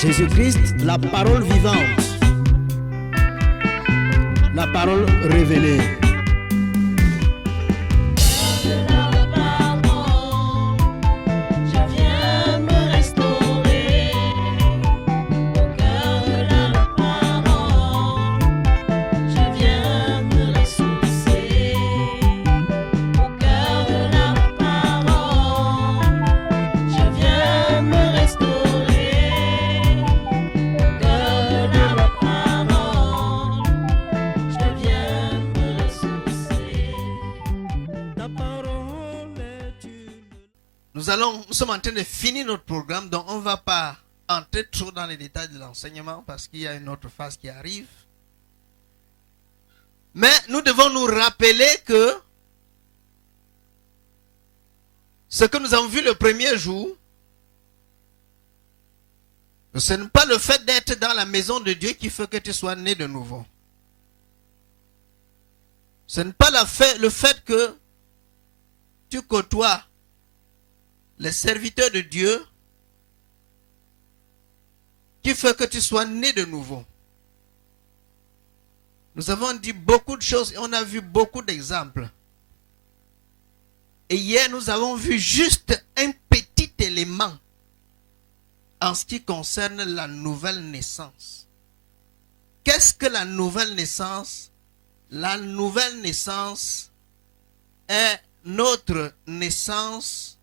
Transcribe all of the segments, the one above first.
Jésus-Christ, la parole vivante, la parole révélée. Nous sommes en train de finir notre programme, donc on ne va pas entrer trop dans les détails de l'enseignement parce qu'il y a une autre phase qui arrive. Mais nous devons nous rappeler que ce que nous avons vu le premier jour, ce n'est pas le fait d'être dans la maison de Dieu qui fait que tu sois né de nouveau. Ce n'est pas le fait que tu côtoies les serviteurs de Dieu qui fait que tu sois né de nouveau. Nous avons dit beaucoup de choses et on a vu beaucoup d'exemples. Et hier, nous avons vu juste un petit élément en ce qui concerne la nouvelle naissance. Qu'est-ce que la nouvelle naissance? La nouvelle naissance est notre naissance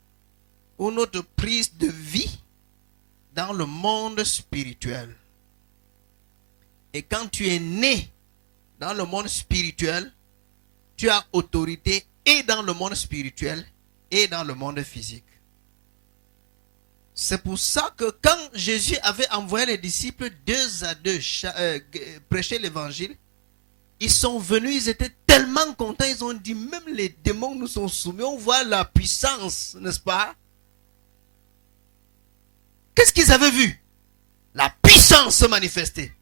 ou notre prise de vie dans le monde spirituel. Et quand tu es né dans le monde spirituel, tu as autorité et dans le monde spirituel et dans le monde physique. C'est pour ça que quand Jésus avait envoyé les disciples 2 à 2 prêcher l'évangile, ils sont venus, ils étaient tellement contents, ils ont dit, même les démons nous sont soumis, on voit la puissance, n'est-ce pas? Qu'est-ce qu'ils avaient vu? La puissance se manifester.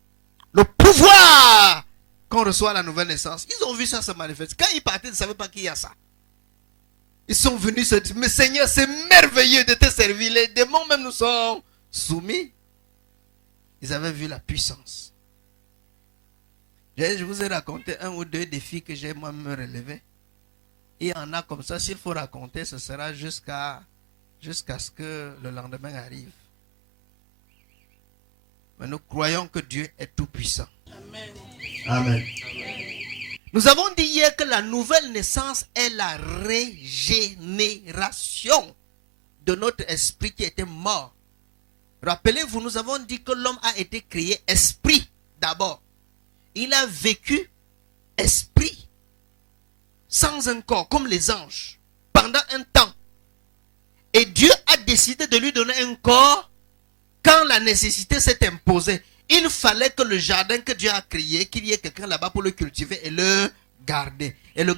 Le pouvoir qu'on reçoit à la nouvelle naissance. Ils ont vu ça se manifester. Quand ils partaient, ils ne savaient pas qu'il y a ça. Ils sont venus se dire, mais Seigneur, c'est merveilleux de te servir. Les démons même nous sont soumis. Ils avaient vu la puissance. Je vous ai raconté 1 ou 2 défis que j'ai moi-même relevés. Il y en a comme ça. S'il faut raconter, ce sera jusqu'à ce que le lendemain arrive. Mais nous croyons que Dieu est tout puissant. Amen. Amen. Nous avons dit hier que la nouvelle naissance est la régénération de notre esprit qui était mort. Rappelez-vous, nous avons dit que l'homme a été créé esprit d'abord. Il a vécu esprit sans un corps, comme les anges, pendant un temps. Et Dieu a décidé de lui donner un corps quand la nécessité s'est imposée. Il fallait que le jardin que Dieu a créé, qu'il y ait quelqu'un là-bas pour le cultiver et le garder. Et le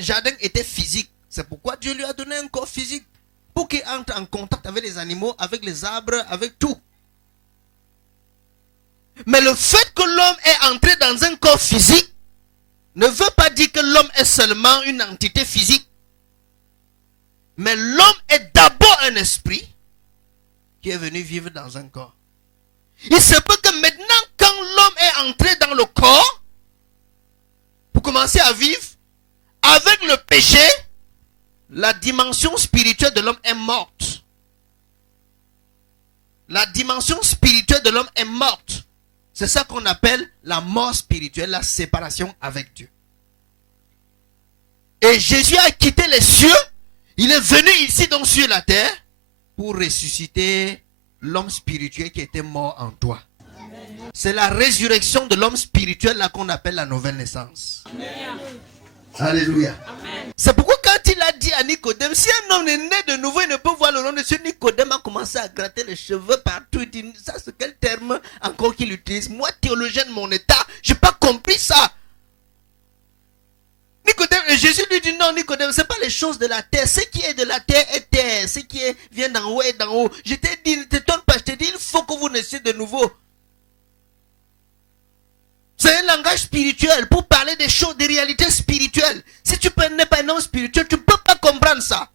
jardin était physique. C'est pourquoi Dieu lui a donné un corps physique. Pour qu'il entre en contact avec les animaux, avec les arbres, avec tout. Mais le fait que l'homme est entré dans un corps physique ne veut pas dire que l'homme est seulement une entité physique. Mais l'homme est d'abord un esprit qui est venu vivre dans un corps. Il se peut que maintenant, quand l'homme est entré dans le corps, pour commencer à vivre, avec le péché, la dimension spirituelle de l'homme est morte. La dimension spirituelle de l'homme est morte. C'est ça qu'on appelle la mort spirituelle, la séparation avec Dieu. Et Jésus a quitté les cieux, il est venu ici donc sur la terre, pour ressusciter l'homme spirituel qui était mort en toi. C'est la résurrection de l'homme spirituel là qu'on appelle la nouvelle naissance. Amen. Alléluia. C'est pourquoi quand il a dit à Nicodème, si un homme est né de nouveau, il ne peut voir le nom de Dieu. Nicodème a commencé à gratter les cheveux partout. Il dit, ça c'est quel terme encore qu'il utilise? Moi, théologien de mon état, je n'ai pas compris ça. Nicodème, et Jésus lui dit, non Nicodème, ce n'est pas les choses de la terre. Ce qui est de la terre est terre. Ce qui vient d'en haut est d'en haut. Je t'ai dit, ne t'étonne pas, je t'ai dit, il faut que vous naissiez de nouveau. C'est un langage spirituel pour parler des choses, des réalités spirituelles. Si tu n'es pas un homme spirituel, tu ne peux pas comprendre ça.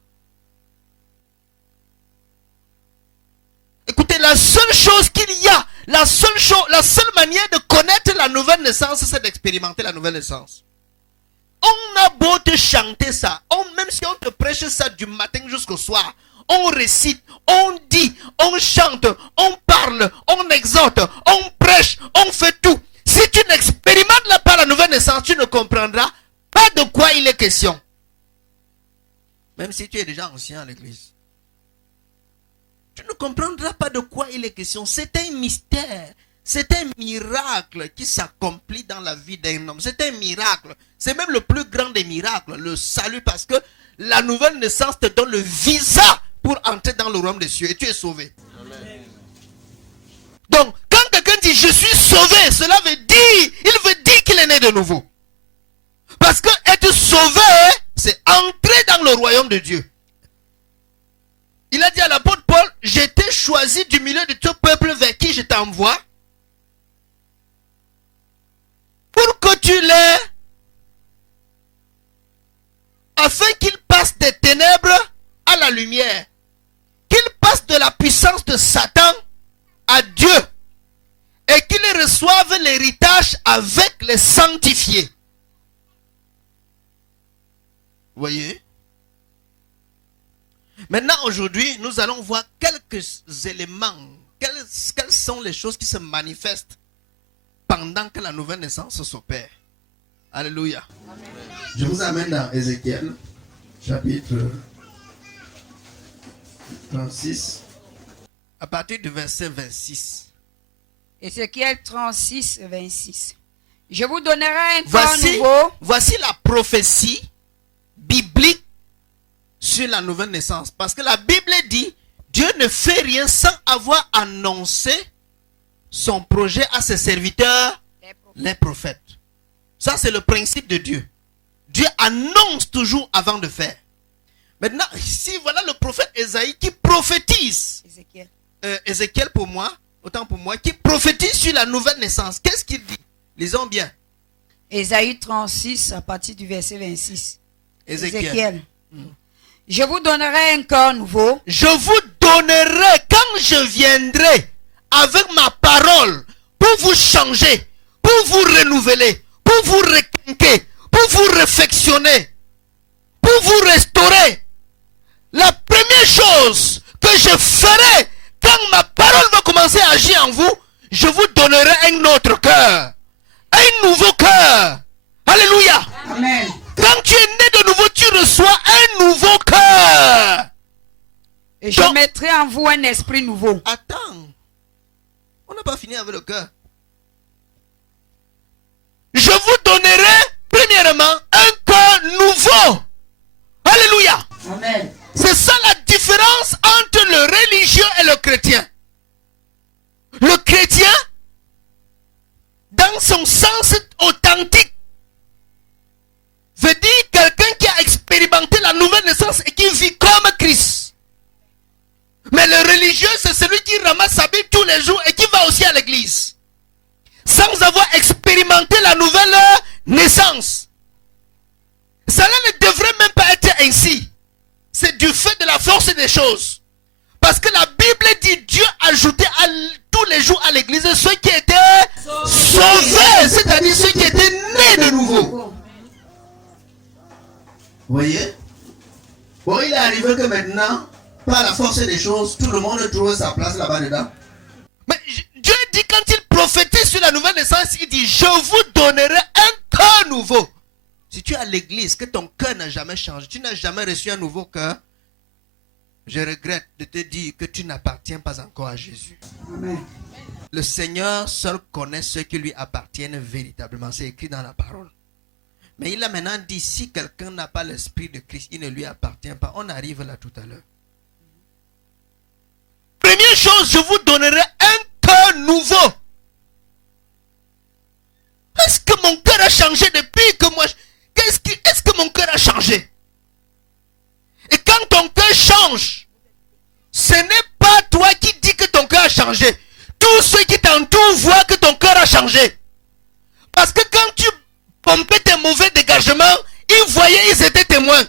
Écoutez, la seule chose qu'il y a, la seule manière de connaître la nouvelle naissance, c'est d'expérimenter la nouvelle naissance. On a beau te chanter ça, même si on te prêche ça du matin jusqu'au soir, on récite, on dit, on chante, on parle, on exhorte, on prêche, on fait tout. Si tu n'expérimentes pas la nouvelle naissance, tu ne comprendras pas de quoi il est question. Même si tu es déjà ancien à l'église. Tu ne comprendras pas de quoi il est question. C'est un mystère. C'est un miracle qui s'accomplit dans la vie d'un homme. C'est un miracle. C'est même le plus grand des miracles. Le salut, parce que la nouvelle naissance te donne le visa pour entrer dans le royaume des cieux. Et tu es sauvé. Amen. Donc, quand quelqu'un dit je suis sauvé, cela veut dire, il veut dire qu'il est né de nouveau. Parce que être sauvé, c'est entrer dans le royaume de Dieu. Il a dit à l'apôtre Paul, j'ai été choisi du milieu de tout peuple vers qui je t'envoie, pour que tu l'aies, afin qu'il passe des ténèbres à la lumière, qu'il passe de la puissance de Satan à Dieu, et qu'il reçoive l'héritage avec les sanctifiés. Vous voyez? Maintenant, aujourd'hui, nous allons voir quelques éléments. Quelles sont les choses qui se manifestent pendant que la nouvelle naissance s'opère. Alléluia. Amen. Je vous amène dans Ézéchiel, chapitre 36, à partir du verset 26. Ézéchiel 36, 26. Je vous donnerai un corps nouveau. Voici la prophétie biblique sur la nouvelle naissance. Parce que la Bible dit, Dieu ne fait rien sans avoir annoncé son projet à ses serviteurs, les prophètes. Ça, c'est le principe de Dieu. Dieu annonce toujours avant de faire. Maintenant, ici, voilà le prophète Ésaïe qui prophétise. Ézéchiel pour moi, autant pour moi, qui prophétise sur la nouvelle naissance. Qu'est-ce qu'il dit? Lisons bien. Ésaïe 36, à partir du verset 26. Ézéchiel. Je vous donnerai un corps nouveau. Je vous donnerai, quand je viendrai, avec ma parole, pour vous changer, pour vous renouveler, pour vous requinquer, pour vous réfectionner, pour vous restaurer. La première chose que je ferai, quand ma parole va commencer à agir en vous, je vous donnerai un autre cœur, un nouveau cœur. Alléluia. Amen. Quand tu es né de nouveau, tu reçois un nouveau cœur. Et je mettrai en vous un esprit nouveau. Attends. On n'a pas fini avec le cœur. Je vous donnerai, premièrement, un cœur nouveau. Alléluia. Amen. C'est ça la différence entre le religieux et le chrétien. Le chrétien, dans son sens authentique, veut dire quelqu'un qui a expérimenté la nouvelle naissance et qui vit comme Christ. Mais le religieux, c'est celui qui ramasse sa Bible tous les jours et qui va aussi à l'église, sans avoir expérimenté la nouvelle naissance. Cela ne devrait même pas être ainsi. C'est du fait de la force des choses. Parce que la Bible dit Dieu ajoutait tous les jours à l'église ceux qui étaient sauvés, c'est-à-dire ceux qui étaient nés de nouveau. Vous voyez? Bon, il est arrivé que maintenant, par la force des choses, tout le monde trouve sa place là-bas dedans. Mais Dieu dit, quand il prophétise sur la nouvelle naissance, il dit, je vous donnerai un cœur nouveau. Si tu es à l'église, que ton cœur n'a jamais changé, tu n'as jamais reçu un nouveau cœur, je regrette de te dire que tu n'appartiens pas encore à Jésus. Amen. Le Seigneur seul connaît ceux qui lui appartiennent véritablement. C'est écrit dans la parole. Mais il a maintenant dit, si quelqu'un n'a pas l'esprit de Christ, il ne lui appartient pas. On arrive là tout à l'heure. Première chose, je vous donnerai un cœur nouveau. Est-ce que mon cœur a changé depuis que moi... Est-ce que mon cœur a changé? Et quand ton cœur change, ce n'est pas toi qui dis que ton cœur a changé. Tous ceux qui t'entourent voient que ton cœur a changé. Parce que quand tu pompais tes mauvais dégagements, ils voyaient, ils étaient témoins.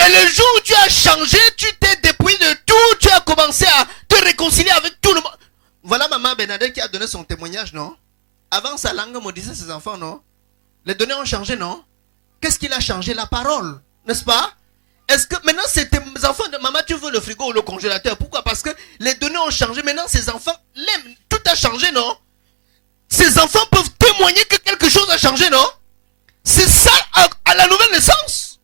Et le jour où tu as changé, tu t'es dépouillé de tout, tu as commencé à te réconcilier avec tout le monde. Voilà maman Bernadette qui a donné son témoignage, non? Avant, sa langue maudissait ses enfants, non? Les données ont changé, non? Qu'est-ce qu'il a changé? La parole, n'est-ce pas? Est-ce que maintenant, c'est tes enfants de maman, tu veux le frigo ou le congélateur? Pourquoi? Parce que les données ont changé. Maintenant, ces enfants l'aiment. Tout a changé, non? Ces enfants peuvent témoigner que quelque chose a changé, non? C'est ça à la nouvelle naissance.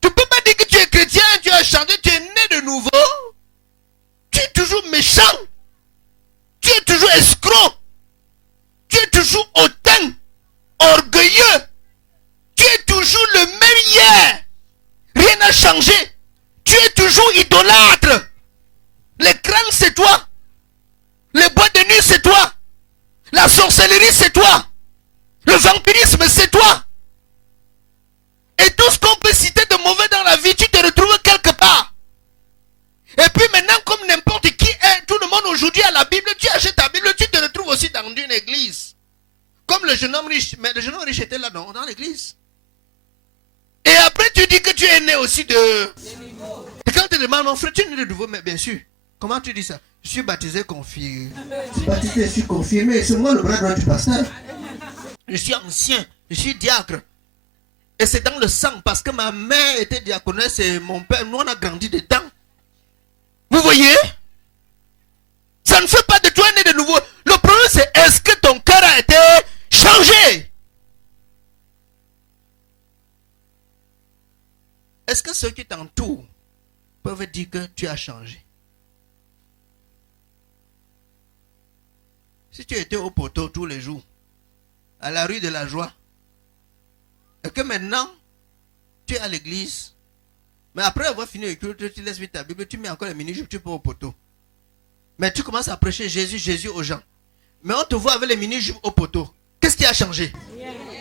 Tu ne peux pas dire que tu es chrétien, tu as changé, tu es né de nouveau. Tu es toujours méchant. Tu es toujours escroc. Tu es toujours hautain, orgueilleux. Tu es toujours le même hier. Rien n'a changé. Tu es toujours idolâtre. Les crânes, c'est toi. Les boîtes de nuit, c'est toi. La sorcellerie, c'est toi. Le vampirisme, c'est toi. Et tout ce qu'on peut citer de mauvais dans la vie, tu te retrouves quelque part. Et puis maintenant, comme n'importe qui est, tout le monde aujourd'hui a la Bible, tu achètes ta Bible, tu te retrouves aussi dans une église. Comme le jeune homme riche. Mais le jeune homme riche était là dans l'église. Et après, tu dis que tu es né aussi de... Et quand tu demandes, mon frère, tu es né de nouveau, mais bien sûr. Comment tu dis ça? Je suis baptisé, confirmé. Je suis baptisé, je suis confirmé. C'est moi le bras droit du pasteur. Je suis ancien, je suis diacre. Et c'est dans le sang, parce que ma mère était diaconesse et mon père, nous on a grandi dedans. Vous voyez? Ça ne fait pas de toi né de nouveau. Le problème c'est, est-ce que ton cœur a été changé? Est-ce que ceux qui t'entourent peuvent dire que tu as changé? Si tu étais au poteau tous les jours, à la rue de la joie, et que maintenant, tu es à l'église, mais après avoir fini le culte, tu laisses vite ta Bible, tu mets encore les mini-jupes, tu peux au poteau. Mais tu commences à prêcher Jésus, Jésus aux gens. Mais on te voit avec les mini-jupes au poteau. Qu'est-ce qui a changé?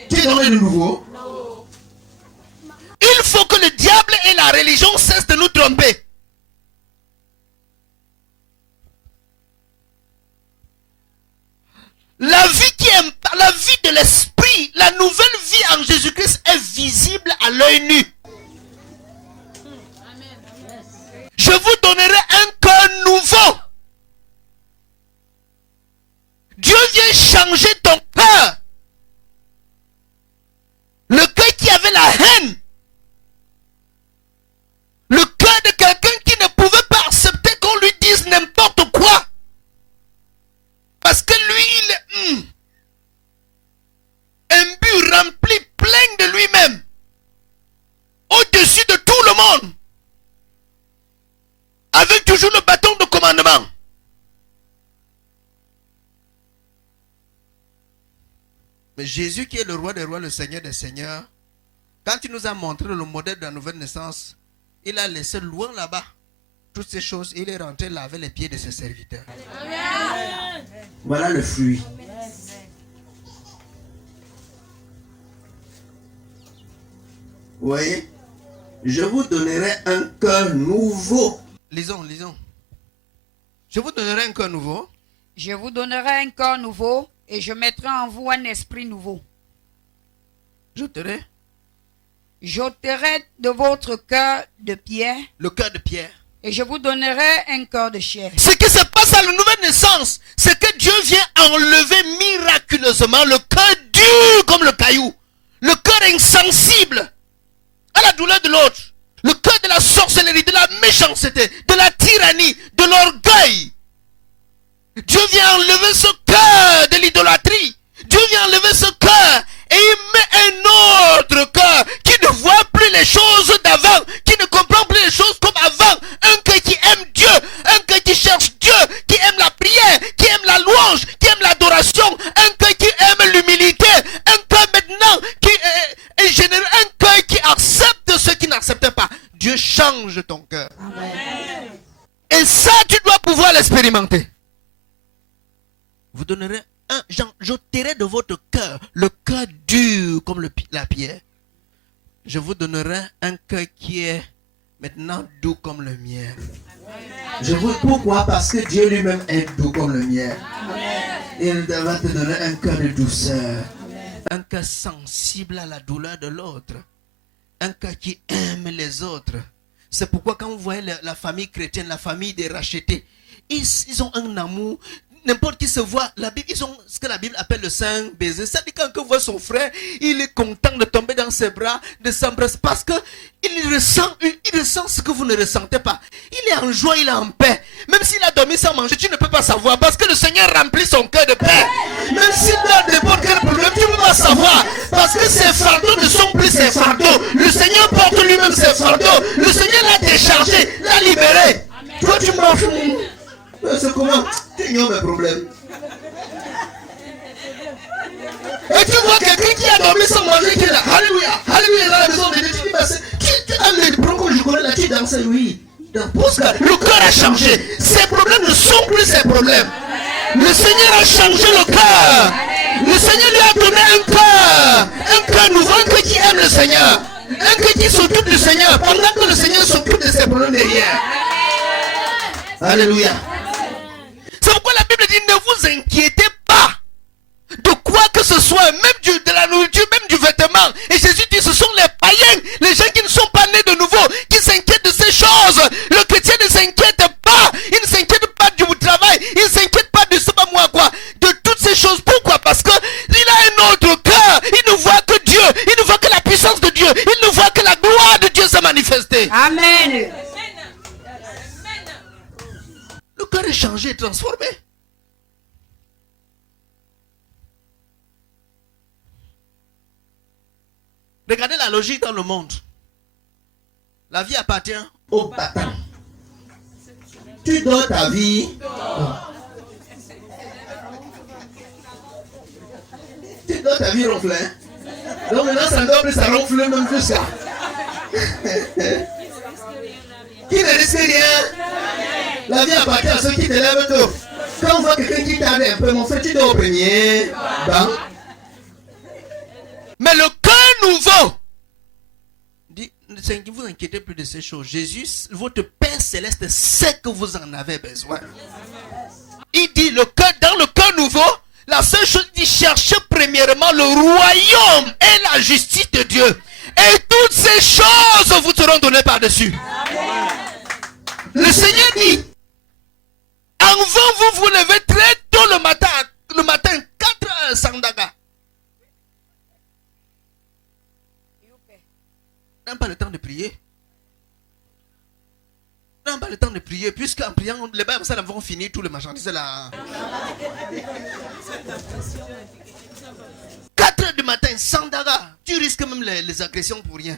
Tu es né de nouveau? Il faut que le diable et la religion cessent de nous tromper. La vie de l'esprit, la nouvelle vie en Jésus-Christ est visible à l'œil nu. Je vous donnerai un cœur nouveau. Dieu vient changer ton cœur. Le cœur qui avait la haine. Le cœur de quelqu'un qui ne pouvait pas accepter qu'on lui dise n'importe quoi. Parce que lui, il est imbu, rempli, plein de lui-même. Au-dessus de tout le monde. Avec toujours le bâton de commandement. Mais Jésus qui est le roi des rois, le Seigneur des seigneurs, quand il nous a montré le modèle de la nouvelle naissance, il a laissé loin là-bas toutes ces choses. Il est rentré laver les pieds de ses serviteurs. Amen. Voilà le fruit. Vous voyez? Je vous donnerai un cœur nouveau. Lisons. Je vous donnerai un cœur nouveau. Je vous donnerai un cœur nouveau et je mettrai en vous un esprit nouveau. J'ôterai de votre cœur de pierre. Le cœur de pierre. Et je vous donnerai un cœur de chair. Ce qui se passe à la nouvelle naissance, c'est que Dieu vient enlever miraculeusement le cœur dur comme le caillou. Le cœur insensible à la douleur de l'autre. Le cœur de la sorcellerie, de la méchanceté, de la tyrannie, de l'orgueil. Dieu vient enlever ce cœur de l'idolâtrie. Dieu vient enlever ce cœur et il met un autre cœur qui ne voit plus les choses d'avant, qui ne comprend plus les choses comme avant. Un cœur qui aime Dieu, un cœur qui cherche Dieu, qui aime la prière, qui aime la louange, qui aime l'adoration, un cœur qui aime l'humilité, un cœur maintenant qui est généreux, un cœur qui accepte ce qui n'accepte pas. Dieu change ton cœur. Amen. Et ça, tu dois pouvoir l'expérimenter. Vous donnerez j'ôterai de votre cœur le cœur dur comme la pierre. Je vous donnerai un cœur qui est maintenant doux comme le miel. Pourquoi? Parce que Dieu lui-même est doux comme le miel. Il va te donner un cœur de douceur. Un cœur sensible à la douleur de l'autre. Un cœur qui aime les autres. C'est pourquoi quand vous voyez la famille chrétienne, la famille des rachetés, ils ont un amour. N'importe qui se voit, la Bible, ils ont ce que la Bible appelle le saint baiser. Ça dit quand on voit son frère, il est content de tomber dans ses bras, de s'embrasser parce que il ressent ce que vous ne ressentez pas. Il est en joie, il est en paix. Même s'il a dormi sans manger, tu ne peux pas savoir parce que le Seigneur remplit son cœur de paix. Même s'il a n'importe quel problème, tu ne peux pas savoir parce que ses fardeaux ne sont plus ses fardeaux. Le Seigneur porte lui-même ses fardeaux. Le Seigneur l'a déchargé, l'a libéré. Toi, tu m'en fous. C'est comment? Tu ignores mes problèmes. Et tu vois quelqu'un qui a dormi sans manger, qui est là. Alléluia, alléluia, dans la maison de Dieu. Tu dis, tu as les broncos, je connais là, tu danses, oui. Le cœur a changé. Ses problèmes ne sont plus ses problèmes. Le Seigneur a changé le cœur. Le Seigneur lui a donné un cœur nouveau, un cœur qui aime le Seigneur. Un cœur qui s'occupe du Seigneur, pendant que le Seigneur s'occupe de ses problèmes derrière. Alléluia. C'est pourquoi la Bible dit, ne vous inquiétez pas de quoi que ce soit, même de la nourriture, même du vêtement. Et Jésus dit, ce sont les païens, les gens qui ne sont pas nés de nouveau, qui s'inquiètent de ces choses. Le chrétien ne s'inquiète pas. Il ne s'inquiète pas du travail. Il ne s'inquiète pas de ce pas moi quoi. De toutes ces choses. Pourquoi? Parce que il a un autre cœur. Il ne voit que Dieu. Il ne voit que la puissance de Dieu. Il ne voit que la gloire de Dieu se manifester. Amen. Le cœur est changé, transformé. Regardez la logique dans le monde. La vie appartient au battant. Tu donnes ta vie. Tu donnes ta vie ronflée. Donc maintenant ça ne doit plus, ça ronfle même plus ça. Qui ne risque rien. La vie appartient à ceux qui te lèvent tôt. Quand on voit quelqu'un qui tarde un peu, mon frère, tu dois au premier banc. Mais le cœur nouveau dit, ne vous inquiétez plus de ces choses. Jésus, votre Père Céleste, sait que vous en avez besoin. Il dit, dans le cœur nouveau, la seule chose, il dit, cherchez premièrement le royaume et la justice de Dieu. Et toutes ces choses vous seront données par-dessus. Le Seigneur dit, avant vous vous levez très tôt le matin 4 heures sandaga. On n'a pas le temps de prier. On n'a pas le temps de prier, puisqu'en priant, les Bibles ça vont finir tout le marchandise là. 4 heures du matin, sandaga. Tu risques même les agressions pour rien.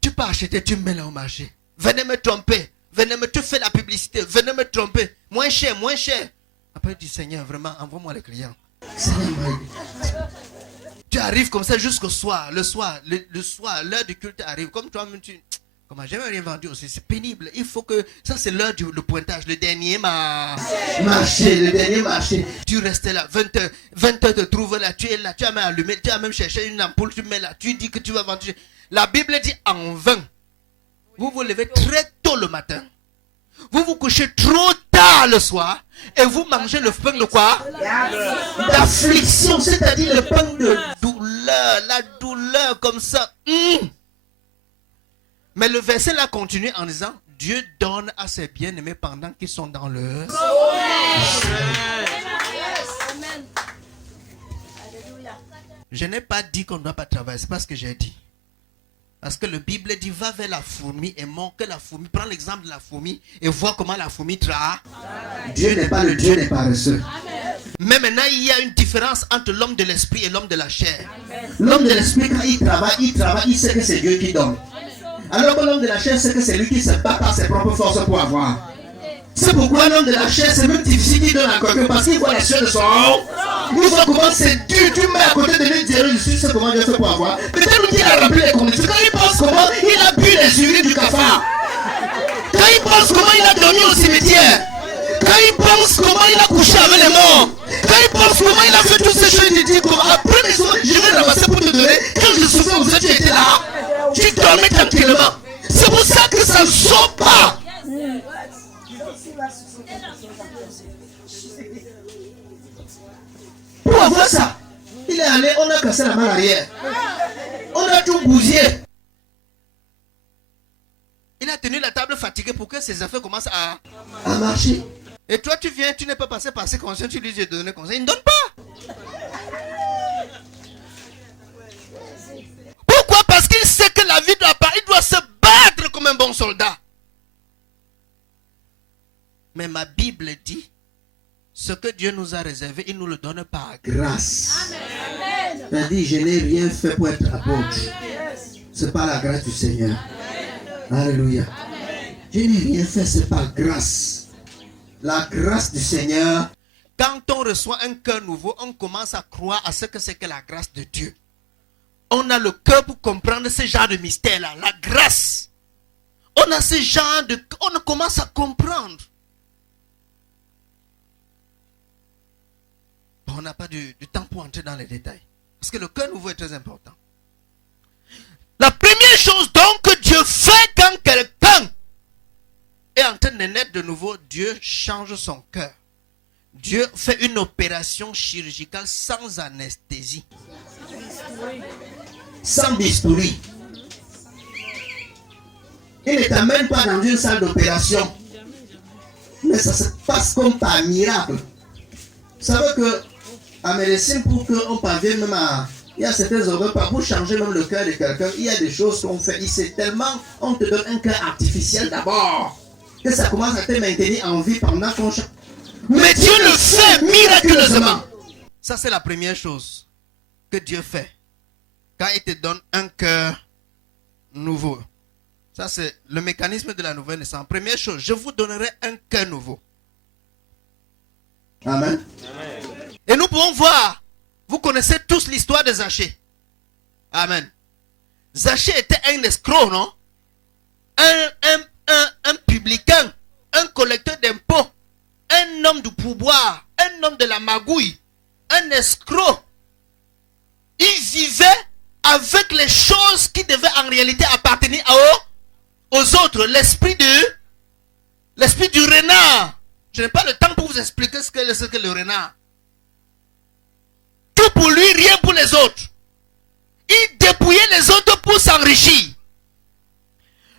Tu peux acheter, tu mets là au marché. Venez me tromper. Venez me te faire la publicité. Venez me tromper. Moins cher, moins cher. Après, tu dis, Seigneur, vraiment, envoie-moi les clients. Tu arrives comme ça jusqu'au soir. Le soir, l'heure du culte arrive. Comme toi-même, comment j'avais rien vendu aussi. C'est pénible. Il faut que... Ça, c'est l'heure du pointage. Le dernier marché. Le dernier marché. Tu restes là. 20h te trouves là. Tu es là. Tu as même allumé. Tu as même cherché une ampoule. Tu mets là. Tu dis que tu vas vendre. La Bible dit en vain. Vous vous levez très tôt le matin. Vous vous couchez trop tard le soir. Et vous mangez le pain de quoi? D'affliction. C'est-à-dire le pain de douleur. La douleur comme ça. Mais le verset là continue en disant, Dieu donne à ses bien-aimés pendant qu'ils sont dans le... Je n'ai pas dit qu'on ne doit pas travailler. C'est pas ce que j'ai dit. Parce que la Bible dit, va vers la fourmi et montre que la fourmi. Prends l'exemple de la fourmi et vois comment la fourmi travaille. Dieu n'est pas le Dieu des paresseux. Mais maintenant, il y a une différence entre l'homme de l'esprit et l'homme de la chair. L'homme de l'esprit, quand il travaille, il sait que c'est Dieu qui donne. Alors que l'homme de la chair sait que c'est lui qui se bat par ses propres forces pour avoir. C'est pourquoi l'homme de la chair, c'est même difficile qu'il donne à quelqu'un parce qu'il voit la sueur de son haut. Il voit comment c'est dur. Tu mets à côté de lui, dire, je sais comment Dieu fait pour avoir. Peut-être qu'il a rempli les conditions. Quand il pense comment il a bu les urines du cafard. Quand il pense comment il a dormi au cimetière. Quand il pense comment il a couché avec les morts. Quand il pense comment il a fait toutes ces choses, il dit comment après les autres, je vais ramasser pour te donner. Quand je souffrais, vous êtes, tu étais là. Tu dormais tranquillement. C'est pour ça que ça ne sort pas. Pour avoir ça, il est allé, on a cassé la main arrière. On a tout bousillé. Il a tenu la table fatigué pour que ses affaires commencent à marcher. Et toi, tu viens, tu n'es pas passé par ces conseils, tu lui dis de donner conseil. Il ne donne pas. Pourquoi? Parce qu'il sait que la vie doit pas, il doit se battre comme un bon soldat. Mais ma Bible dit, ce que Dieu nous a réservé, il nous le donne par grâce. Elle dit, je n'ai rien fait pour être apôtre. C'est par la grâce du Seigneur. Alléluia. Je n'ai rien fait, c'est par grâce. La grâce du Seigneur. Quand on reçoit un cœur nouveau, on commence à croire à ce que c'est que la grâce de Dieu. On a le cœur pour comprendre ce genre de mystère-là. La grâce. On a ce genre de... On commence à comprendre. Bon, on n'a pas du temps pour entrer dans les détails. Parce que le cœur nouveau est très important. La première chose donc que Dieu fait quand quelqu'un est en train de naître de nouveau, Dieu change son cœur. Dieu fait une opération chirurgicale sans anesthésie. Sans bistouri. Il ne t'amène pas dans une salle d'opération. Mais ça se passe comme par miracle. Vous savez que en médecine, pour qu'on parvienne même à... Il y a certains organes, pour changer même le cœur de quelqu'un, il y a des choses qu'on fait. C'est tellement... On te donne un cœur artificiel d'abord. Que ça commence à te maintenir en vie pendant qu'on change. Mais Dieu le fait miraculeusement. Ça, c'est la première chose que Dieu fait. Quand il te donne un cœur nouveau. Ça, c'est le mécanisme de la nouvelle naissance. Première chose, je vous donnerai un cœur nouveau. Amen. Et nous pouvons voir, vous connaissez tous l'histoire de Zachée. Amen. Zachée était un escroc, non? Un publicain, un collecteur d'impôts, un homme du pouvoir, un homme de la magouille, un escroc. Il vivait avec les choses qui devaient en réalité appartenir aux autres. L'esprit du renard. Je n'ai pas le temps pour vous expliquer ce que le renard. Tout pour lui, rien pour les autres. Il dépouillait les autres pour s'enrichir.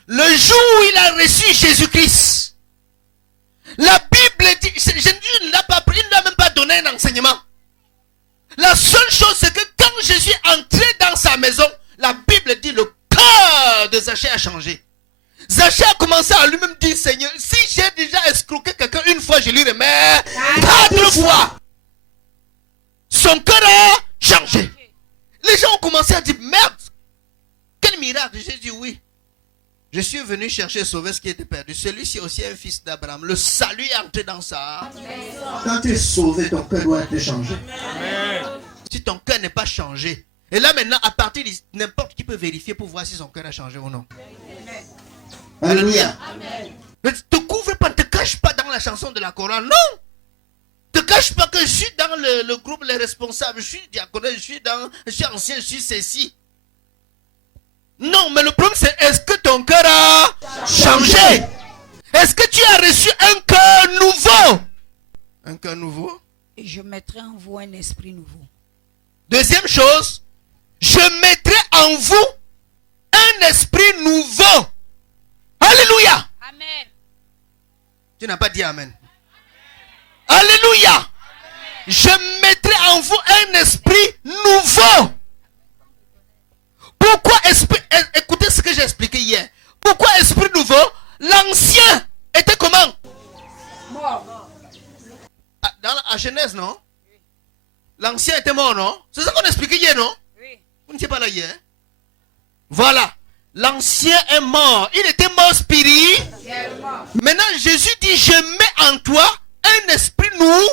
Le jour où il a reçu Jésus-Christ, la Bible dit, Jésus ne l'a pas pris, il ne l'a même pas donné un enseignement. La seule chose, c'est que quand Jésus est entré dans sa maison, la Bible dit le cœur de Zachée a changé. Zachée a commencé à lui-même dire, Seigneur, si j'ai déjà escroqué quelqu'un une fois, je lui remets 4 fois. Son cœur a changé. Les gens ont commencé à dire, merde, quel miracle. Jésus dit, oui. Je suis venu chercher et sauver ce qui était perdu. Celui-ci aussi est un fils d'Abraham. Le salut est entré dans sa... Quand tu es sauvé, ton cœur doit être changé. Amen. Si ton cœur n'est pas changé. Et là maintenant, à partir de n'importe qui peut vérifier pour voir si son cœur a changé ou non. Alléluia. Ne te couvre pas, ne te cache pas dans la chanson de la chorale. Non. Ne te cache pas que je suis dans le groupe, les responsables. Je suis diaconal, je suis ancien, je suis ceci. Non, mais le problème c'est, est-ce que ton cœur a changé? Est-ce que tu as reçu un cœur nouveau? Un cœur nouveau? Et je mettrai en vous un esprit nouveau. Deuxième chose, je mettrai en vous un esprit nouveau. Alléluia. Amen. Tu n'as pas dit amen. Alléluia. Je mettrai en vous un esprit nouveau. Pourquoi esprit... Écoutez ce que j'ai expliqué hier. Pourquoi esprit nouveau? L'ancien était comment? Mort. Dans la Genèse, non? L'ancien était mort, non? C'est ça qu'on expliquait hier, non? Oui. Vous n'étiez pas là hier. Voilà. L'ancien est mort. Il était mort spirituellement. Maintenant, Jésus dit, je mets en toi un esprit nouveau.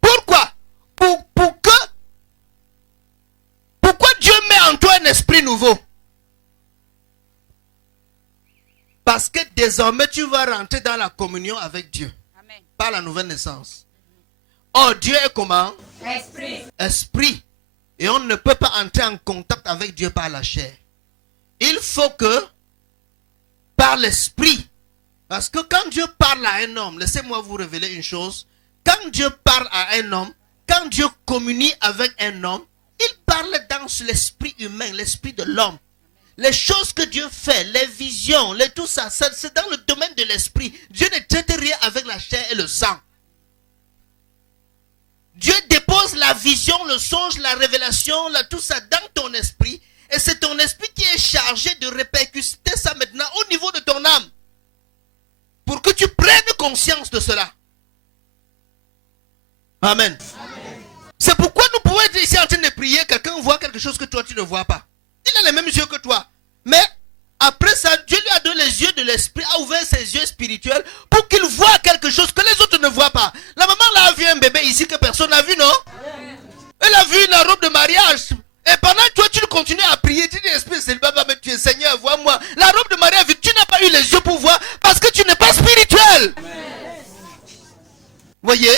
Pourquoi? Pourquoi Dieu met en toi un esprit nouveau? Parce que désormais, tu vas rentrer dans la communion avec Dieu. Amen. Par la nouvelle naissance. Or, Dieu est comment? Esprit. Esprit. Et on ne peut pas entrer en contact avec Dieu par la chair. Il faut que par l'esprit. Parce que quand Dieu parle à un homme, laissez-moi vous révéler une chose. Quand Dieu parle à un homme, quand Dieu communie avec un homme, il parle dans l'esprit humain, l'esprit de l'homme. Les choses que Dieu fait, les visions, tout ça, c'est dans le domaine de l'esprit. Dieu ne traite rien avec la chair et le sang. Dieu dépose la vision, le songe, la révélation, tout ça dans ton esprit. Et c'est ton esprit qui est chargé de répercuter ça maintenant au niveau de ton âme. Pour que tu prennes conscience de cela. Amen. C'est pourquoi nous pouvons être ici en train de prier. Quelqu'un voit quelque chose que toi tu ne vois pas. Il a les mêmes yeux que toi. Mais après ça, Dieu lui a donné les yeux de l'esprit, a ouvert ses yeux spirituels pour qu'il voie quelque chose que les autres ne voient pas. La maman là a vu un bébé ici que personne n'a vu, non? Elle a vu la robe de mariage. Et pendant que toi tu continues à prier, tu dis esprit célibat va me tuer, Seigneur, vois-moi. La robe de mariage, tu n'as pas eu les yeux pour voir parce que tu n'es pas spirituel. Voyez?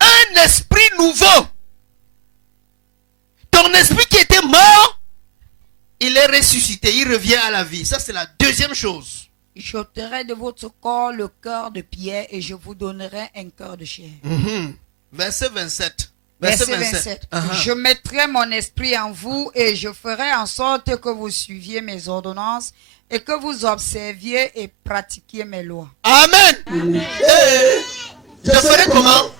Un esprit nouveau. Ton esprit qui était mort, il est ressuscité, il revient à la vie. Ça c'est la deuxième chose. J'ôterai de votre corps le cœur de pierre et je vous donnerai un cœur de chair. Verset 27. Verset 27. Je mettrai mon esprit en vous et je ferai en sorte que vous suiviez mes ordonnances et que vous observiez et pratiquiez mes lois. Amen. Je ferai comment?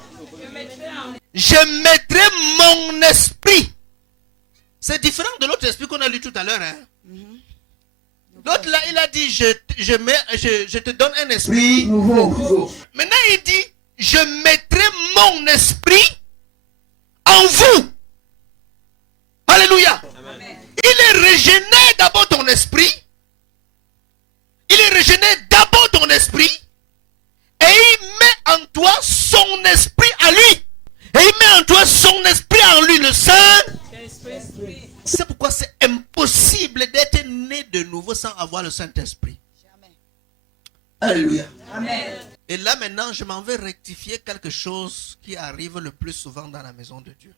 Je mettrai mon esprit. C'est différent de l'autre esprit qu'on a lu tout à l'heure. Hein? L'autre là, il a dit, je te donne un esprit nouveau. Maintenant, il dit, je mettrai mon esprit en vous. Alléluia. Amen. Il est régénéré d'abord ton esprit. Il est régénéré d'abord ton esprit. Et il met en toi son esprit à lui. Et il met en toi son esprit en lui, le Saint-Esprit. C'est pourquoi c'est impossible d'être né de nouveau sans avoir le Saint-Esprit. Alléluia. Amen. Et là maintenant, je m'en vais rectifier quelque chose qui arrive le plus souvent dans la maison de Dieu.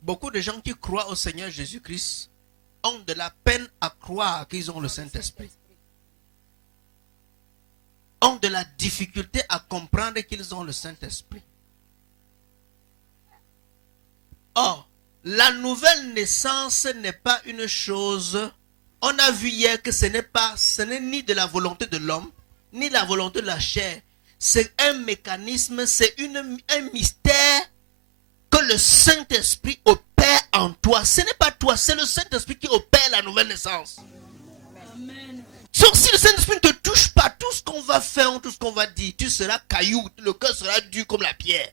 Beaucoup de gens qui croient au Seigneur Jésus-Christ ont de la peine à croire qu'ils ont le Saint-Esprit. Ont de la difficulté à comprendre qu'ils ont le Saint-Esprit. Or, la nouvelle naissance n'est pas une chose. On a vu hier que ce n'est ni de la volonté de l'homme, ni la volonté de la chair. C'est un mécanisme, c'est un mystère que le Saint-Esprit opère en toi. Ce n'est pas toi, c'est le Saint-Esprit qui opère la nouvelle naissance. Amen. Sauf si le Saint-Esprit ne te touche pas, tout ce qu'on va faire, tout ce qu'on va dire, tu seras caillou, le cœur sera dur comme la pierre.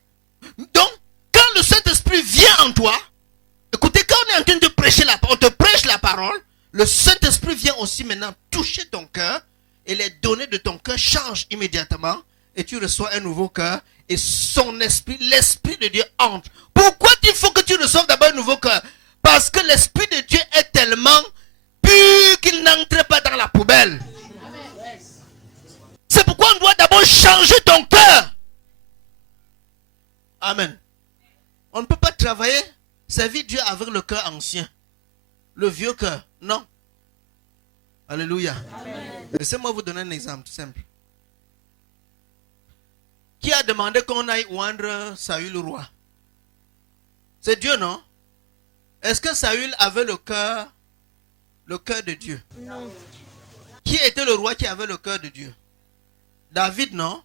Donc, quand le Saint-Esprit vient en toi, écoutez, quand on est en train de prêcher on te prêche la parole, le Saint-Esprit vient aussi maintenant toucher ton cœur et les données de ton cœur changent immédiatement et tu reçois un nouveau cœur et son esprit, l'Esprit de Dieu entre. Pourquoi il faut que tu reçoives d'abord un nouveau cœur? Parce que l'Esprit de Dieu est tellement pur qu'il n'entre pas dans la poubelle. C'est pourquoi on doit d'abord changer ton cœur. Amen. On ne peut pas travailler, servir Dieu avec le cœur ancien. Le vieux cœur, non. Alléluia. Laissez-moi vous donner un exemple simple. Qui a demandé qu'on aille oindre Saül le roi? C'est Dieu, non? Est-ce que Saül avait le cœur de Dieu? Non. Qui était le roi qui avait le cœur de Dieu? David, non?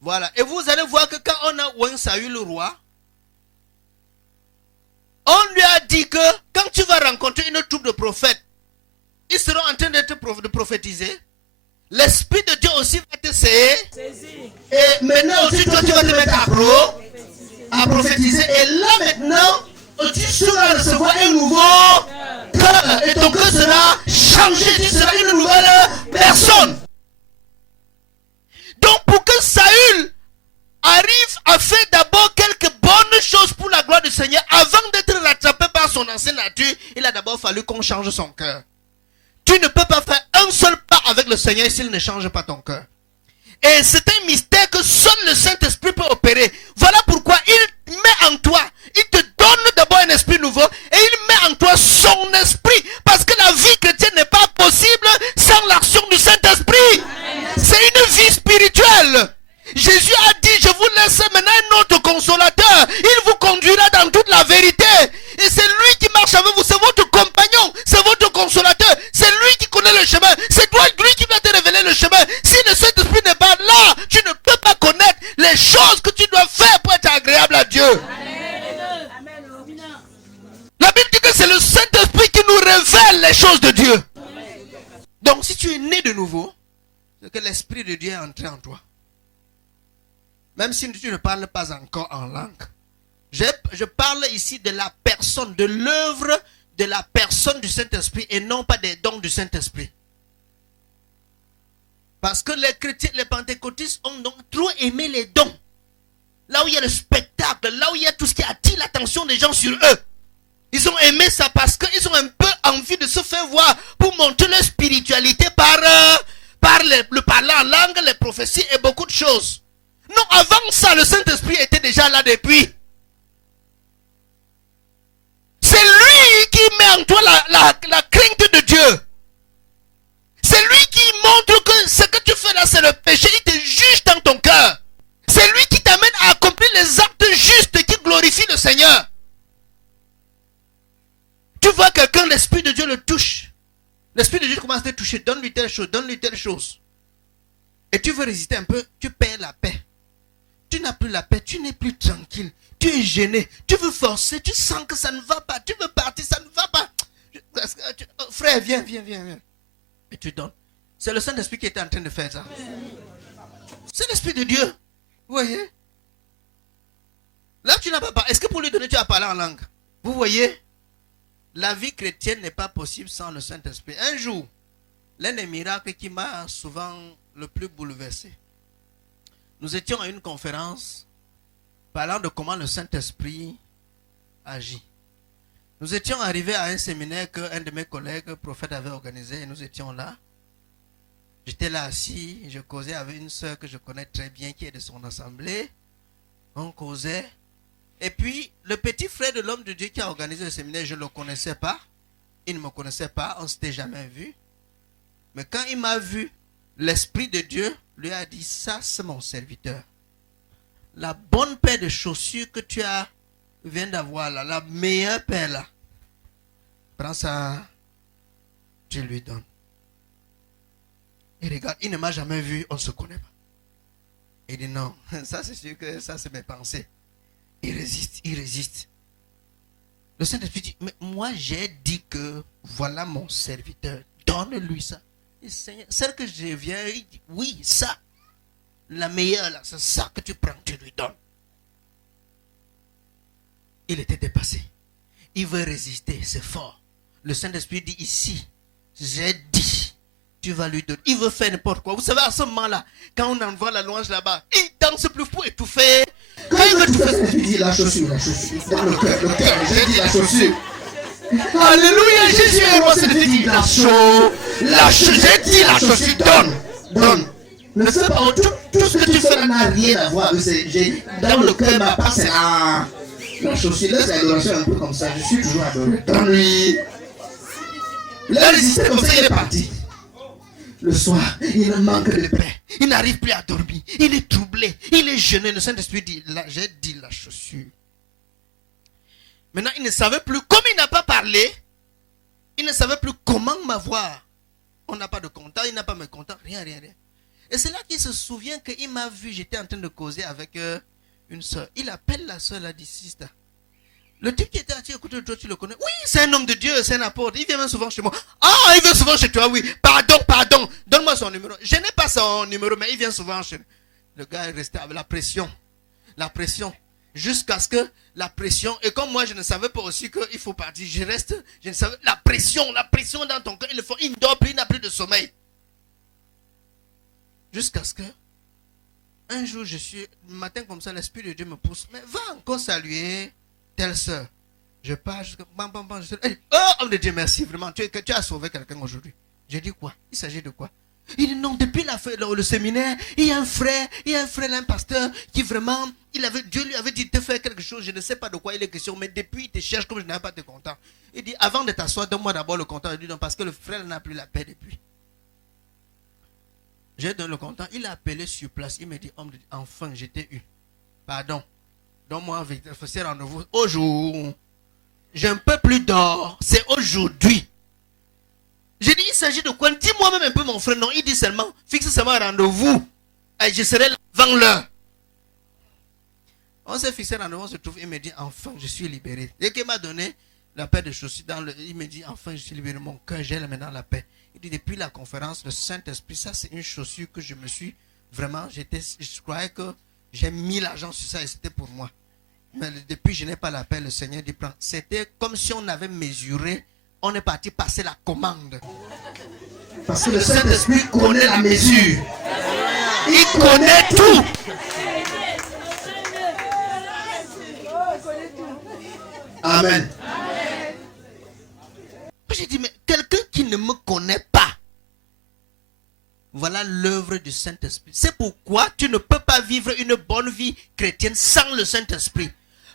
Voilà. Et vous allez voir que quand on a oint Saül le roi, on lui a dit que quand tu vas rencontrer une troupe de prophètes, ils seront en train de prophétiser. L'Esprit de Dieu aussi va te saisir. Et maintenant aussi, toi, tu vas te mettre à prophétiser. Et là, maintenant, tu seras recevoir un nouveau cœur. Et ton cœur sera changé. Tu seras une nouvelle personne. Donc, pour que Saül arrive à faire d'abord quelques bonnes choses pour la gloire du Seigneur, avant d'être rattrapé par son ancienne nature, il a d'abord fallu qu'on change son cœur. Tu ne peux pas faire un seul pas avec le Seigneur s'il ne change pas ton cœur. Et c'est un mystère que seul le Saint-Esprit peut opérer. Voilà pourquoi il met en toi, il te donne d'abord un esprit nouveau et il met en toi son esprit. Parce que la vie chrétienne n'est pas possible sans l'action du Saint-Esprit. C'est une vie spirituelle. Jésus a dit, je vous place maintenant un autre consolateur. Il vous conduira dans toute la vérité. Et c'est lui qui marche avec vous. C'est votre compagnon. C'est votre consolateur. C'est lui qui connaît le chemin. C'est toi, lui qui va te révéler le chemin. Si le Saint-Esprit n'est pas là, tu ne peux pas connaître les choses que tu dois faire pour être agréable à Dieu. La Bible dit que c'est le Saint-Esprit qui nous révèle les choses de Dieu. Donc si tu es né de nouveau, c'est que l'Esprit de Dieu est entré en toi. Même si tu ne parles pas encore en langue. Je parle ici de la personne, de l'œuvre de la personne du Saint-Esprit et non pas des dons du Saint-Esprit. Parce que les chrétiens, les pentecôtistes ont donc trop aimé les dons. Là où il y a le spectacle, là où il y a tout ce qui attire l'attention des gens sur eux. Ils ont aimé ça parce qu'ils ont un peu envie de se faire voir pour montrer leur spiritualité par le parler en langue, les prophéties et beaucoup de choses. Non, avant ça, le Saint-Esprit était déjà là depuis. C'est lui qui met en toi la crainte de Dieu. C'est lui qui montre que ce que tu fais là, c'est le péché. Il te juge dans ton cœur. C'est lui qui t'amène à accomplir les actes justes qui glorifient le Seigneur. Tu vois quelqu'un, l'Esprit de Dieu le touche. L'Esprit de Dieu commence à te toucher. Donne-lui telle chose, donne-lui telle chose. Et tu veux résister un peu, tu perds la paix. Tu n'as plus la paix, tu n'es plus tranquille. Tu es gêné, tu veux forcer, tu sens que ça ne va pas. Tu veux partir, ça ne va pas. Frère, viens. Et tu donnes. C'est le Saint-Esprit qui était en train de faire ça. C'est l'Esprit de Dieu. Vous voyez? Là, tu n'as pas parlé. Est-ce que pour lui donner, tu as parlé en langue? Vous voyez? La vie chrétienne n'est pas possible sans le Saint-Esprit. Un jour, l'un des miracles qui m'a souvent le plus bouleversé. Nous étions à une conférence parlant de comment le Saint-Esprit agit. Nous étions arrivés à un séminaire qu'un de mes collègues, prophète, avait organisé et nous étions là. J'étais là assis, je causais avec une soeur que je connais très bien qui est de son assemblée. On causait. Et puis, le petit frère de l'homme de Dieu qui a organisé le séminaire, je ne le connaissais pas. Il ne me connaissait pas, on ne s'était jamais vu. Mais quand il m'a vu, l'Esprit de Dieu lui a dit, ça c'est mon serviteur. La bonne paire de chaussures que tu viens d'avoir là, la meilleure paire là. Prends ça, tu lui donnes. Et regarde, il ne m'a jamais vu, on ne se connaît pas. Il dit non, ça c'est sûr que ça c'est mes pensées. Il résiste. Le Saint-Esprit dit, mais moi j'ai dit que voilà mon serviteur, donne-lui ça. Et Seigneur, celle que je viens, il dit, oui, ça, la meilleure là, c'est ça que tu prends, tu lui donnes. Il était dépassé. Il veut résister, c'est fort. Le Saint-Esprit dit ici, j'ai dit, tu vas lui donner. Il veut faire n'importe quoi. Vous savez, à ce moment-là, quand on envoie la louange là-bas, il danse plus pour étouffer. Quand il veut tout faire, il dit la chaussure. Dans le cœur, j'ai dit la chaussure. Alléluia, Jésus est roi, c'est dit la chaussure. J'ai dit la chaussure, donne. Ne sais pas, tout ce que tu fais n'a rien à voir. Dans le cœur, ma part, c'est la chaussure. Laisse l'adoration un peu comme ça. Je suis toujours adoré. Donne-lui. Il a résisté comme ça, il est parti. Le soir, il manque de paix. Il n'arrive plus à dormir. Il est troublé. Il est gêné. Le Saint-Esprit dit, j'ai dit la chaussure. Maintenant, il ne savait plus, comme il n'a pas parlé, il ne savait plus comment m'avoir. On n'a pas de contact, il n'a pas mes contacts, rien. Et c'est là qu'il se souvient qu'il m'a vu, j'étais en train de causer avec une soeur. Il appelle la soeur, là, d'ici. Le type qui était à côté de toi, tu le connais? Oui, c'est un homme de Dieu, c'est un apôtre. Il vient même souvent chez moi. Ah, il vient souvent chez toi, oui. Pardon. Donne-moi son numéro. Je n'ai pas son numéro, mais il vient souvent chez nous. Le gars est resté avec la pression. Jusqu'à ce que la pression, et comme moi je ne savais pas aussi qu'il faut partir, je ne savais, la pression dans ton cœur, il ne dort plus, il n'a plus de sommeil. Jusqu'à ce que, un jour je suis, le matin comme ça, l'Esprit de Dieu me pousse, mais va encore saluer telle soeur. Je pars jusqu'à, elle dit, oh, homme de Dieu, merci, vraiment, tu as sauvé quelqu'un aujourd'hui. J'ai dit quoi? Il s'agit de quoi? Il dit non, depuis le séminaire, il y a un frère, un pasteur qui vraiment, Dieu lui avait dit de faire quelque chose, je ne sais pas de quoi il est question, mais depuis il te cherche comme je n'avais pas de content. Il dit, avant de t'asseoir, donne-moi d'abord le content. Il dit non, parce que le frère n'a plus la paix depuis. J'ai donné le content, il a appelé sur place, il me dit, enfin j'étais eu. Pardon. Donne-moi un rendez-vous. Aujourd'hui. Je ne peux plus dormir. C'est aujourd'hui. J'ai dit, il s'agit de quoi? Dis-moi même un peu, mon frère. Non, il dit seulement, fixe seulement un rendez-vous. Et je serai là avant l'heure. On s'est fixé un rendez-vous, on se trouve. Il me dit, enfin, je suis libéré. Dès qu'il m'a donné la paix de chaussures, il me dit, enfin, je suis libéré. Mon cœur, j'ai maintenant la paix. Il dit, depuis la conférence, le Saint-Esprit, ça, c'est une chaussure que je me suis vraiment, je croyais que j'ai mis l'argent sur ça et c'était pour moi. Mais depuis, je n'ai pas la paix. Le Seigneur dit, prends. C'était comme si on avait mesuré. On est parti passer la commande. Parce que le Saint-Esprit connaît la mesure. Il connaît tout. Amen. J'ai dit, mais quelqu'un qui ne me connaît pas, voilà l'œuvre du Saint-Esprit. C'est pourquoi tu ne peux pas vivre une bonne vie chrétienne sans le Saint-Esprit.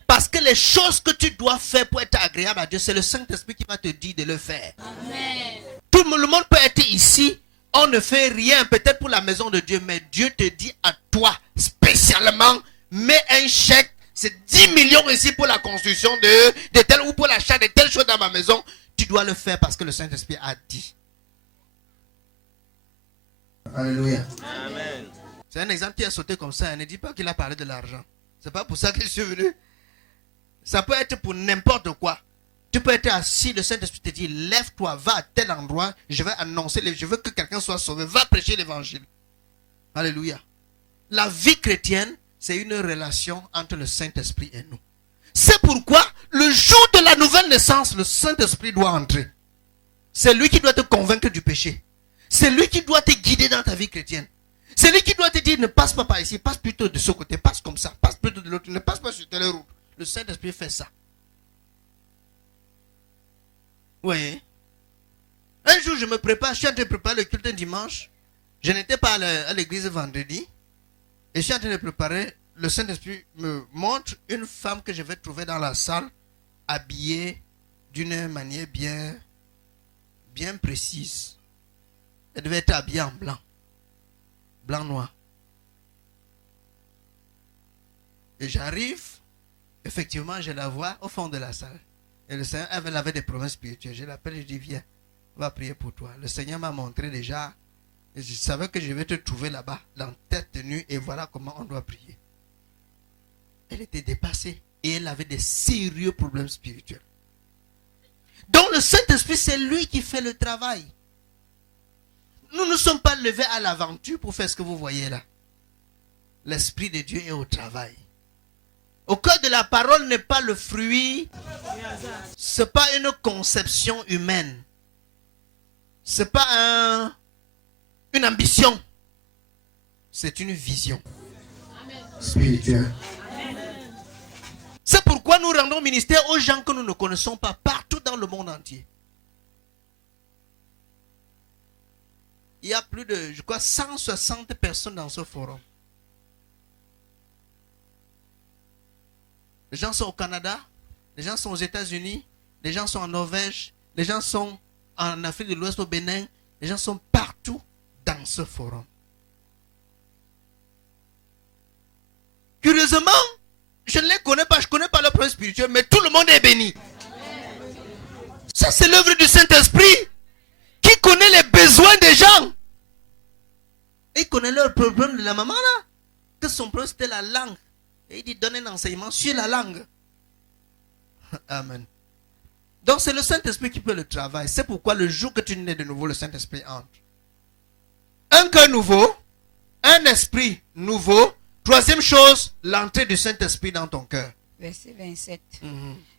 Parce que les choses que tu dois faire pour être agréable à Dieu, c'est le Saint-Esprit qui va te dire de le faire. Amen. Tout le monde peut être ici, on ne fait rien, peut-être pour la maison de Dieu, mais Dieu te dit à toi, spécialement, mets un chèque, c'est 10 millions ici pour la construction de tel ou pour l'achat de telle chose dans ma maison. Tu dois le faire parce que le Saint-Esprit a dit. Alléluia. Amen. C'est un exemple qui a sauté comme ça. Ne dis pas qu'il a parlé de l'argent. C'est pas pour ça que je suis venu. Ça peut être pour n'importe quoi. Tu peux être assis, le Saint-Esprit te dit, lève-toi, va à tel endroit, je vais annoncer, je veux que quelqu'un soit sauvé, va prêcher l'évangile. Alléluia. La vie chrétienne, c'est une relation entre le Saint-Esprit et nous. C'est pourquoi, le jour de la nouvelle naissance, le Saint-Esprit doit entrer. C'est lui qui doit te convaincre du péché. C'est lui qui doit te guider dans ta vie chrétienne. C'est lui qui doit te dire, ne passe pas par ici, passe plutôt de ce côté, passe comme ça, passe plutôt de l'autre, ne passe pas sur telle route. Le Saint-Esprit fait ça. Oui. Un jour, je me prépare, je suis en train de préparer le culte un dimanche. Je n'étais pas à l'église vendredi. Et je suis en train de préparer. Le Saint-Esprit me montre une femme que je vais trouver dans la salle, habillée d'une manière bien précise. Elle devait être habillée en blanc. Blanc-noir. Et j'arrive, effectivement, je la vois au fond de la salle. Et le Seigneur, elle avait des problèmes spirituels. Je l'appelle et je dis, viens, on va prier pour toi. Le Seigneur m'a montré déjà, et je savais que je vais te trouver là-bas, dans tête tenue, et voilà comment on doit prier. Elle était dépassée, et elle avait des sérieux problèmes spirituels. Donc le Saint-Esprit, c'est lui qui fait le travail. Nous ne sommes pas levés à l'aventure pour faire ce que vous voyez là. L'Esprit de Dieu est au travail. Au cœur de la parole n'est pas le fruit. Ce n'est pas une conception humaine. Ce n'est pas une ambition. C'est une vision spirituelle. C'est pourquoi nous rendons ministère aux gens que nous ne connaissons pas partout dans le monde entier. Il y a plus de, je crois, 160 personnes dans ce forum. Les gens sont au Canada, les gens sont aux États-Unis, les gens sont en Norvège, les gens sont en Afrique de l'Ouest, au Bénin, les gens sont partout dans ce forum. Curieusement, je ne les connais pas, je ne connais pas leur problème spirituel, mais tout le monde est béni. Ça, c'est l'œuvre du Saint-Esprit qui connaît les besoins des gens. Et il connaît leur problème de la maman là, que son problème c'était la langue. Et il dit, donne un enseignement sur la langue. Amen. Donc c'est le Saint-Esprit qui fait le travail. C'est pourquoi le jour que tu nais de nouveau, le Saint-Esprit entre. Un cœur nouveau, un esprit nouveau. Troisième chose, l'entrée du Saint-Esprit dans ton cœur. Verset 27.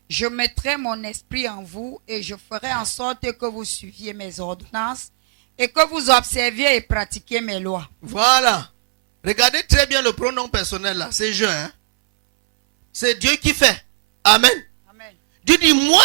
Je mettrai mon esprit en vous et je ferai en sorte que vous suiviez mes ordonnances et que vous observiez et pratiquiez mes lois. Voilà. Regardez très bien le pronom personnel là. C'est je. Hein? C'est Dieu qui fait. Amen. Amen. Dieu dit, moi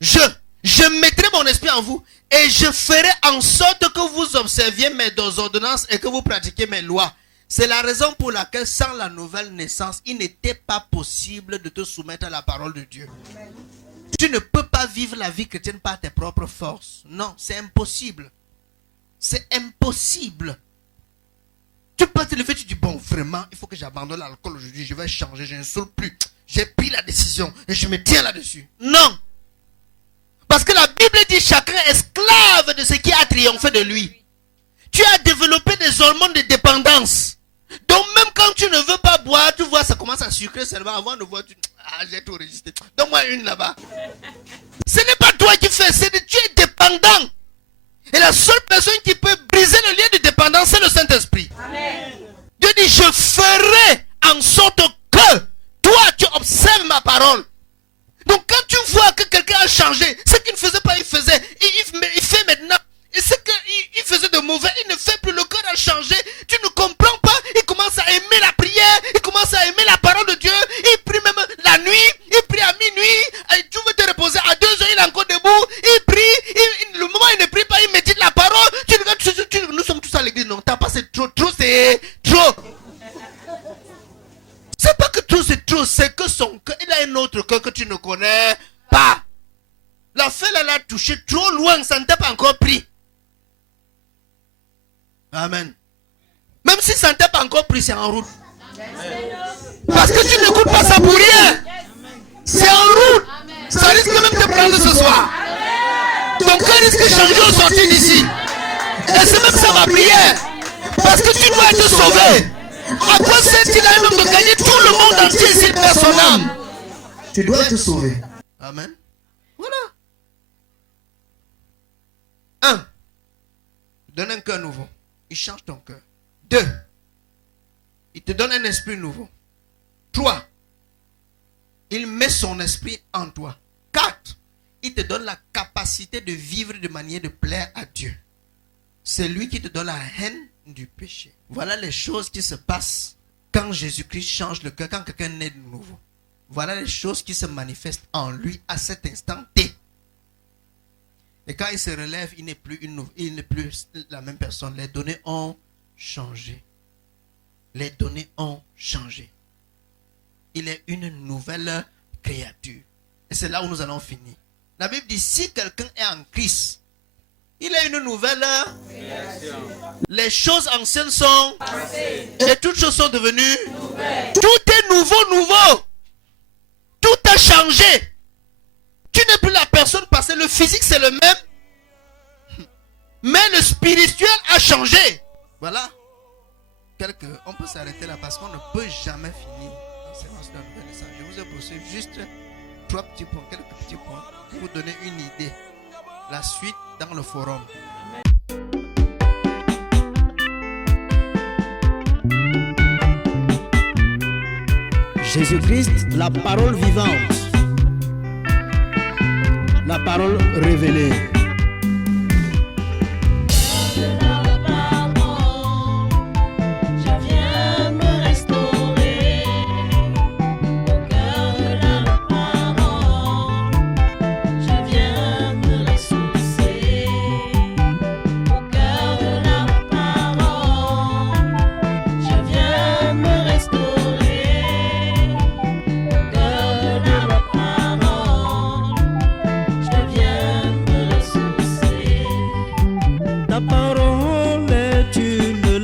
je mettrai mon esprit en vous et je ferai en sorte que vous observiez mes ordonnances et que vous pratiquiez mes lois. C'est la raison pour laquelle sans la nouvelle naissance, il n'était pas possible de te soumettre à la parole de Dieu. Amen. Tu ne peux pas vivre la vie chrétienne par tes propres forces. Non, c'est impossible. C'est impossible. Tu peux te lever, tu dis, bon frère. vraiment, il faut que j'abandonne l'alcool aujourd'hui, je vais changer, je ne saoule plus. J'ai pris la décision et je me tiens là-dessus. Non. Parce que la Bible dit chacun est esclave de ce qui a triomphé de lui. Tu as développé des hormones de dépendance. Donc même quand tu ne veux pas boire, tu vois, ça commence à sucrer seulement. Avant de boire, j'ai tout résisté. Donne-moi une là-bas. Ce n'est pas toi qui fais, c'est que tu es dépendant. Et la seule personne qui peut briser le lien de dépendance, c'est le Saint-Esprit. Dieu dit, je ferai en sorte que toi, tu observes ma parole. Donc quand tu vois que quelqu'un a changé, ce qu'il ne faisait pas, il faisait. Il fait maintenant. Et ce qu'il faisait de mauvais, il ne fait plus. Le cœur a changé. Tu ne comprends pas. Il commence à aimer la prière. Il commence à aimer la parole de Dieu. Il prie même la nuit. Il prie à minuit. Tu veux te reposer à 2 heures, il est encore debout. Il prie. Le moment où il ne prie pas, il médite la parole. Nous sommes tous à l'église. Non, t'as pas, c'est trop. Trop, c'est trop. C'est pas que trop, c'est trop. C'est que son cœur, il a un autre cœur que tu ne connais pas. La fête, elle a touché trop loin. Ça ne t'a pas encore pris. Amen. Même si ça ne t'a pas encore pris, c'est en route. Parce que tu n'écoutes pas ça pour rien. C'est en route. Ça risque même de prendre ce soir. Ton cœur risque de changer au sortir d'ici. Et c'est même ça ma prière. Parce que tu dois être sauvé. Après cette qu'il a même de gagner tout le monde entier s'il perd son âme. Tu dois être sauvé. Amen. Voilà. 1. Donne un cœur nouveau. Il change ton cœur. 2. Il te donne un esprit nouveau. 3. Il met son esprit en toi. 4. Il te donne la capacité de vivre de manière de plaire à Dieu. C'est lui qui te donne la haine du péché. Voilà les choses qui se passent quand Jésus-Christ change le cœur, quand quelqu'un naît de nouveau. Voilà les choses qui se manifestent en lui à cet instant T. Et quand il se relève, il n'est plus la même personne. Les données ont changé. Les données ont changé. Il est une nouvelle créature. Et c'est là où nous allons finir. La Bible dit, si quelqu'un est en Christ, il est une nouvelle création. Les choses anciennes sont et toutes choses sont devenues nouvelles. Tout est nouveau. Tout a changé. Tu n'es plus la personne passée. Le physique c'est le même. Mais le spirituel a changé. Voilà. On peut s'arrêter là parce qu'on ne peut jamais finir l'enseignement de la nouvelle naissance. Je vous ai brossé juste 3 petits points, quelques petits points pour vous donner une idée. La suite dans le forum. Jésus-Christ, la parole vivante. La parole révélée.